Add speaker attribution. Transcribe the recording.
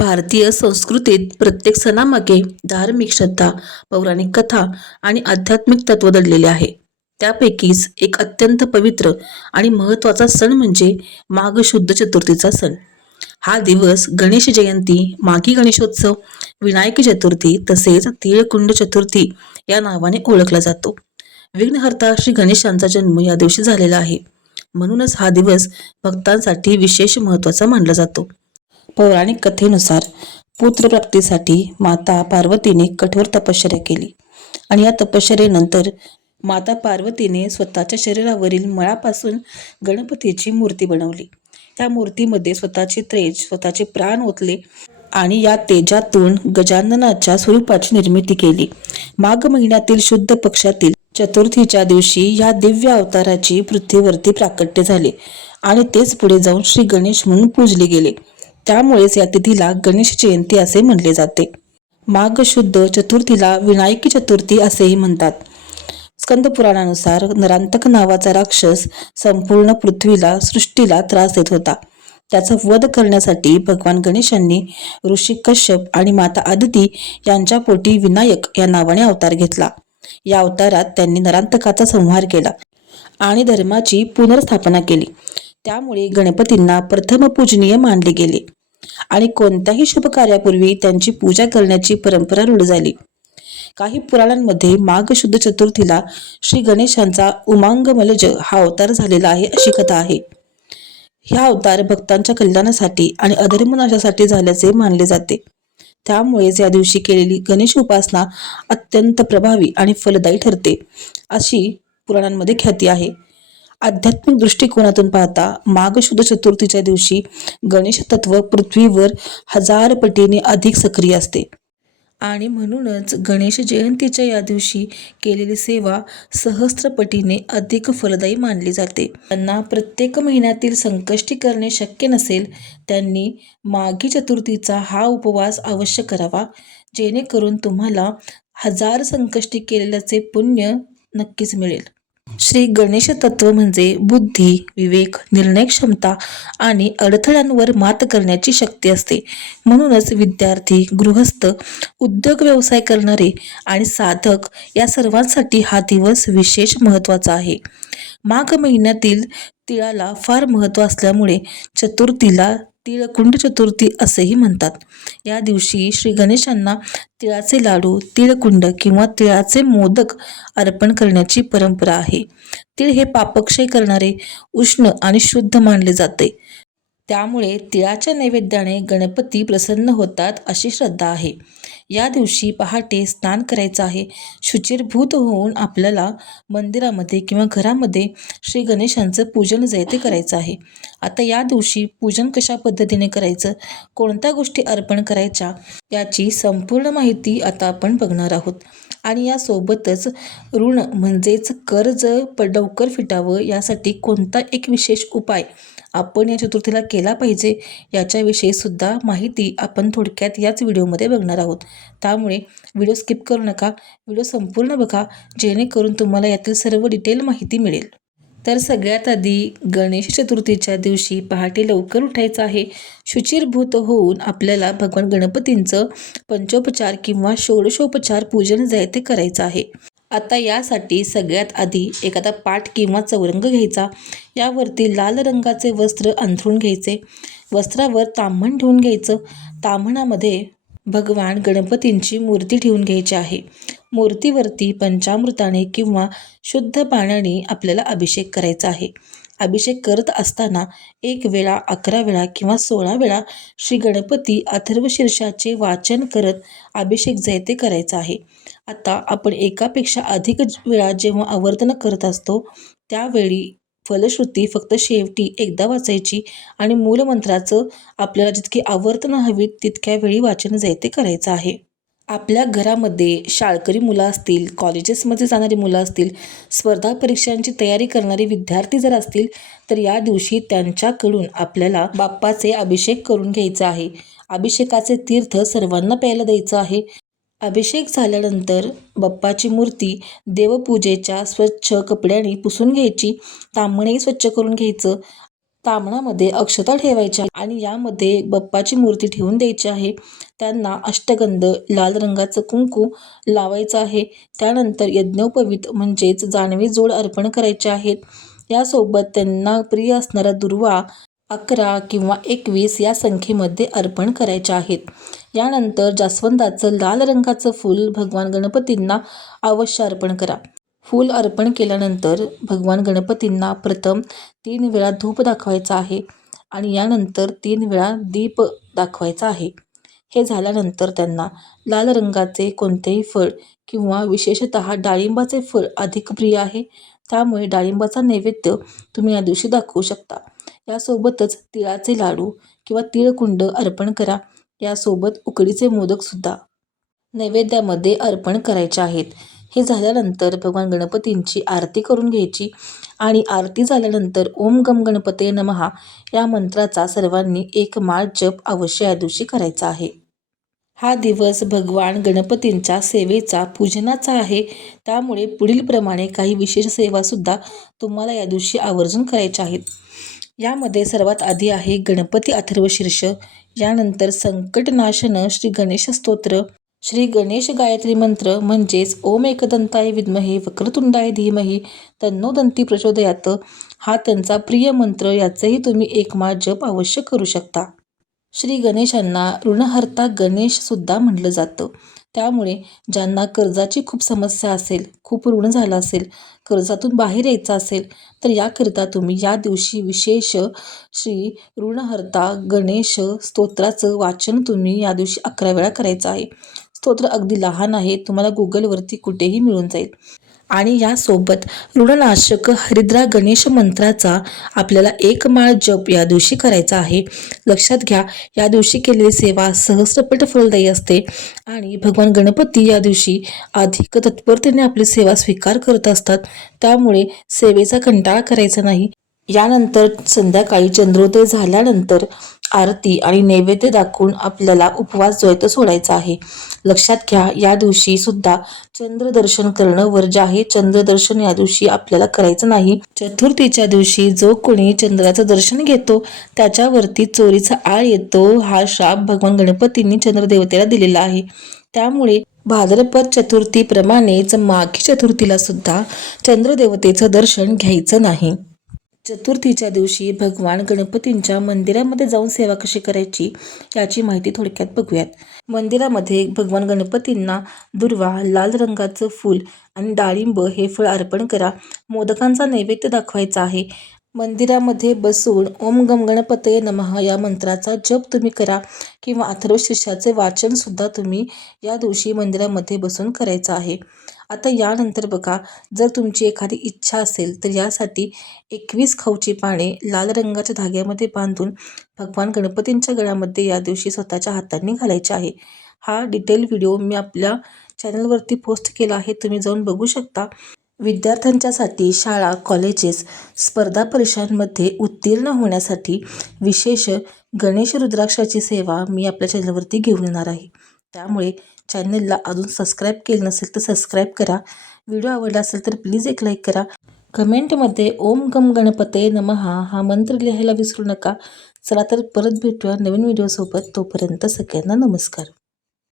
Speaker 1: भारतीय संस्कृतीत प्रत्येक सणामागे धार्मिक श्रद्धा पौराणिक कथा आणि आध्यात्मिक तत्व दडलेले आहे. त्यापैकीच एक अत्यंत पवित्र आणि महत्त्वाचा सण म्हणजे माघ शुद्ध चतुर्थीचा सण. हा दिवस गणेश जयंती माघी गणेशोत्सव विनायक चतुर्थी तसेच तिळकुंड चतुर्थी या नावाने ओळखला जातो. विघ्नहर्ता श्री गणेशांचा जन्म या दिवशी झालेला आहे. म्हणूनच हा दिवस भक्तांसाठी विशेष महत्त्वाचा मानला जातो. पौराणिक कथेनुसार पुत्रप्राप्तीसाठी माता पार्वतीने कठोर तपश्चर्या केली. आणि या तपश्चर्येनंतर माता पार्वतीने स्वतःच्या शरीरावरील मळापासून गणपतीची मूर्ती बनवली. त्या मूर्तीमध्ये स्वतःचे त्रेज स्वतःचे प्राण ओतले आणि या तेजातून गजाननाच्या स्वरूपाची निर्मिती केली. माघ महिन्यातील शुद्ध पक्षातील चतुर्थीच्या दिवशी या दिव्य अवताराची पृथ्वीवरती प्राकट्य झाले आणि तेच पुढे जाऊन श्री गणेश म्हणून पूजले गेले. त्यामुळेच या तिथीला गणेश जयंती असे म्हणले जाते. माघ शुद्ध चतुर्थीला विनायकी चतुर्थी असेही म्हणतात. स्कंद पुराणानुसार नरांतक नावाचा राक्षस संपूर्ण पृथ्वीला सृष्टीला त्रास देत होता. त्याचा वध करण्यासाठी भगवान गणेशांनी ऋषी कश्यप आणि माता आदिती यांच्या पोटी विनायक या नावाने अवतार घेतला. या अवतारात त्यांनी नरांतकाचा संहार केला आणि धर्माची पुनर्स्थापना केली. त्यामुळे गणपतींना प्रथम पूजनीय मानले गेले. आणि कोणत्याही शुभ कार्यापूर्वी त्यांची पूजा करण्याची परंपरा रूढ झाली. काही पुराणांमध्ये माघ शुद्ध चतुर्थीला श्री गणेशांचा उमांग मलज हा अवतार झालेला आहे अशी कथा आहे. ह्या अवतार भक्तांच्या कल्याणासाठी आणि अधर्मनाशासाठी झाल्याचे मानले जाते. त्यामुळेच या दिवशी केलेली गणेश उपासना अत्यंत प्रभावी आणि फलदायी ठरते अशी पुराणांमध्ये ख्याती आहे. आध्यात्मिक दृष्टिकोनातून पाहता माघ शुद्ध चतुर्थीच्या दिवशी गणेश तत्व पृथ्वीवर हजार पटीने अधिक सक्रिय असते. आणि म्हणूनच गणेश जयंतीच्या या दिवशी केलेली सेवा सहस्त्रपटीने अधिक फलदायी मानली जाते. त्यांना प्रत्येक महिन्यातील संकष्टी करणे शक्य नसेल त्यांनी माघी चतुर्थीचा हा उपवास अवश्य करावा. जेणेकरून तुम्हाला हजार संकष्टी केलेल्याचे पुण्य नक्कीच मिळेल. श्री गणेश तत्व म्हणजे बुद्धी विवेक निर्णय क्षमता आणि अडथळ्यांवर मात करण्याची शक्ती असते. म्हणूनच विद्यार्थी गृहस्थ उद्योग व्यवसाय करणारे आणि साधक या सर्वांसाठी हा दिवस विशेष महत्त्वाचा आहे. माघ महिन्यातील तिळाला फार महत्त्व असल्यामुळे चतुर्थीला तिळकुंड चतुर्थी असेही म्हणतात. या दिवशी श्री गणेशांना तिळाचे लाडू तिळकुंड किंवा तिळाचे मोदक अर्पण करण्याची परंपरा आहे. तिळ हे पापक्षय करणारे उष्ण आणि शुद्ध मानले जाते. त्यामुळे तिळाच्या नैवेद्याने गणपती प्रसन्न होतात अशी श्रद्धा आहे. या दिवशी पहाटे स्नान करायचं आहे. शुचिरभूत होऊन आपल्याला मंदिरामध्ये किंवा घरामध्ये श्री गणेशांचं पूजन जे ते करायचं आहे. आता या दिवशी पूजन कशा पद्धतीने करायचं? कोणत्या गोष्टी अर्पण करायच्या? याची संपूर्ण माहिती आता आपण बघणार आहोत. आणि यासोबतच ऋण म्हणजेच कर्ज प लवकर फिटावं यासाठी कोणता एक विशेष उपाय आपण या चतुर्थीला केला पाहिजे याच्याविषयी सुद्धा माहिती आपण थोडक्यात याच व्हिडिओमध्ये बघणार आहोत. त्यामुळे व्हिडिओ स्किप करू नका व्हिडिओ संपूर्ण बघा जेणेकरून तुम्हाला यातील सर्व डिटेल माहिती मिळेल. तर सगळ्यात आधी गणेश चतुर्थीच्या दिवशी पहाटे लवकर उठायचं आहे. शुचिरभूत होऊन आपल्याला भगवान गणपतींचं पंचोपचार किंवा षोडशोपचार पूजन जे आहे ते करायचं आहे. आता यासाठी सगळ्यात आधी एखादा पाट किंवा चौरंग घ्यायचा. यावरती लाल रंगाचे वस्त्र अंथरून घ्यायचे. वस्त्रावर ताम्हण ठेवून घ्यायचं. ताम्हणामध्ये भगवान गणपतींची मूर्ती ठेवून घ्यायची आहे. मूर्तीवरती पंचामृताने किंवा शुद्ध पाण्याने आपल्याला अभिषेक करायचा आहे. अभिषेक करत असताना एक वेळा अकरा वेळा किंवा सोळा वेळा श्री गणपती अथर्व शीर्षाचे वाचन करत अभिषेक जयते करायचा आहे. आता आपण एकापेक्षा अधिक वेळा जेव्हा आवर्तन करत असतो त्यावेळी फलश्रुती फक्त शेवटी एकदा वाचायची आणि मूलमंत्राचं आपल्याला जितकी आवर्तनं हवीत तितक्या वेळी वाचन जे ते करायचं आहे. आपल्या घरामध्ये शाळकरी मुलं असतील कॉलेजेसमध्ये जाणारी मुलं असतील स्पर्धा परीक्षांची तयारी करणारे विद्यार्थी जर असतील तर या दिवशी त्यांच्याकडून आपल्याला बाप्पाचे अभिषेक करून घ्यायचा आहे. अभिषेकाचे तीर्थ सर्वांना प्यायला द्यायचं आहे. अभिषेक झाल्यानंतर बाप्पाची मूर्ती देवपूजेच्या स्वच्छ कपड्याने पुसून घ्यायची. तांबणही स्वच्छ करून घ्यायचं. तांबणामध्ये अक्षता ठेवायच्या आणि यामध्ये बाप्पाची मूर्ती ठेवून द्यायची आहे. त्यांना अष्टगंध लाल रंगाचं कुंकू लावायचं आहे. त्यानंतर यज्ञोपवीत म्हणजेच जानवी जोड अर्पण करायचे आहेत. यासोबत त्यांना प्रिय असणारा दुर्वा अकरा किंवा एकवीस या संख्येमध्ये अर्पण करायच्या आहेत. यानंतर जास्वंदाचं लाल रंगाचं फूल भगवान गणपतींना अवश्य अर्पण करा. फूल अर्पण केल्यानंतर भगवान गणपतींना प्रथम तीन वेळा धूप दाखवायचा आहे आणि यानंतर तीन वेळा दीप दाखवायचा आहे. हे झाल्यानंतर त्यांना लाल रंगाचे कोणतेही फळ किंवा विशेषतः डाळिंबाचे फळ अधिक प्रिय आहे. त्यामुळे डाळिंबाचा नैवेद्य तुम्ही या दिवशी दाखवू शकता. यासोबतच तिळाचे लाडू किंवा तिळकुंड अर्पण करा. यासोबत उकडीचे मोदकसुद्धा नैवेद्यामध्ये अर्पण करायचे आहेत. हे झाल्यानंतर भगवान गणपतींची आरती करून घ्यायची आणि आरती झाल्यानंतर ओम गम गणपते नमहा या मंत्राचा सर्वांनी एक माळ जप अवश्य या दिवशी करायचा आहे. हा दिवस भगवान गणपतींच्या सेवेचा पूजनाचा आहे. त्यामुळे पुढीलप्रमाणे काही विशेष सेवासुद्धा तुम्हाला या दिवशी आवर्जून करायच्या आहेत. यामध्ये सर्वात आधी आहे गणपती अथर्वशीर्ष यानंतर संकटनाशन श्री गणेश स्तोत्र. श्री गणेश गायत्री मंत्र म्हणजेच ओम एकदंताय विद्महे वक्रतुंडाय धीमही तन्नो दंती प्रचोदयात. हा त्यांचा प्रिय मंत्र याचंही तुम्ही एकमा जप अवश्य करू शकता. श्री गणेशांना ऋणहर्ता गणेशसुद्धा म्हटलं जातं. त्यामुळे ज्यांना कर्जाची खूप समस्या असेल खूप ऋण झालं असेल कर्जातून बाहेर यायचं असेल तर याकरिता तुम्ही या दिवशी विशेष श्री ऋणहर्ता गणेश स्तोत्राचं वाचन तुम्ही या दिवशी अकरा वेळा करायचं आहे. स्तोत्र अगदी लहान आहे तुम्हाला गुगलवरती कुठेही मिळून जाईल. आणि यासोबत ऋणनाशक हरिद्रा गणेश मंत्राचा आपल्याला एक माळ जप या दिवशी करायचा आहे. लक्षात घ्या या दिवशी केलेली सेवा सहस्रपट फलदायी असते आणि भगवान गणपती या दिवशी अधिक तत्परतेने आपली सेवा स्वीकार करत असतात. त्यामुळे सेवेचा कंटाळा करायचा नाही. यानंतर संध्याकाळी चंद्रोदय झाल्यानंतर आरती आणि नैवेद्य दाखवून आपल्याला उपवास जो आहे तो सोडायचा आहे. लक्षात घ्या या दिवशी सुद्धा चंद्रदर्शन करणं वर्ज आहे. चंद्रदर्शन या दिवशी आपल्याला करायचं नाही. चतुर्थीच्या दिवशी जो कोणी चंद्राचं दर्शन घेतो त्याच्यावरती चोरीचा आळ येतो. हा श्राप भगवान गणपतींनी चंद्रदेवतेला दिलेला आहे. त्यामुळे भाद्रपद चतुर्थीप्रमाणेच माघी चतुर्थीला सुद्धा चंद्रदेवतेचं दर्शन घ्यायचं नाही. चतुर्थीच्या दिवशी भगवान गणपतींच्या मंदिरामध्ये जाऊन सेवा कशी करायची याची माहिती थोडक्यात बघूयात. मंदिरामध्ये भगवान गणपतींना दुर्वा लाल रंगाचं फूल आणि डाळिंब हे फळ अर्पण करा. मोदकांचा नैवेद्य दाखवायचा आहे. मंदिरामध्ये बसून ओम गम गणपतये नमः या मंत्राचा जप तुम्ही करा किंवा अथर्वशीर्षाचे वाचनसुद्धा तुम्ही या दिवशी मंदिरामध्ये बसून करायचं आहे. आता यानंतर बघा जर तुमची एखादी इच्छा असेल तर यासाठी एकवीस खाऊची पाने लाल रंगाच्या धाग्यामध्ये बांधून भगवान गणपतींच्या गळ्यामध्ये या दिवशी स्वतःच्या हातांनी घालायचे आहे. हा डिटेल व्हिडिओ मी आपल्या चॅनलवरती पोस्ट केला आहे तुम्ही जाऊन बघू शकता. विद्यार्थ्यांच्यासाठी शाळा कॉलेजेस स्पर्धा परीक्षांमध्ये उत्तीर्ण होण्यासाठी विशेष गणेश रुद्राक्षाची सेवा मी आपल्या चॅनलवरती घेऊन येणार आहे. त्यामुळे चॅनलला अजून सबस्क्राईब केलं नसेल तर सबस्क्राईब करा. व्हिडिओ आवडला असेल तर प्लीज एक लाईक करा. कमेंटमध्ये ओम गम गणपते नमहा हा मंत्र लिहायला विसरू नका. चला तर परत भेटूया नवीन व्हिडिओसोबत तोपर्यंत सगळ्यांना नमस्कार.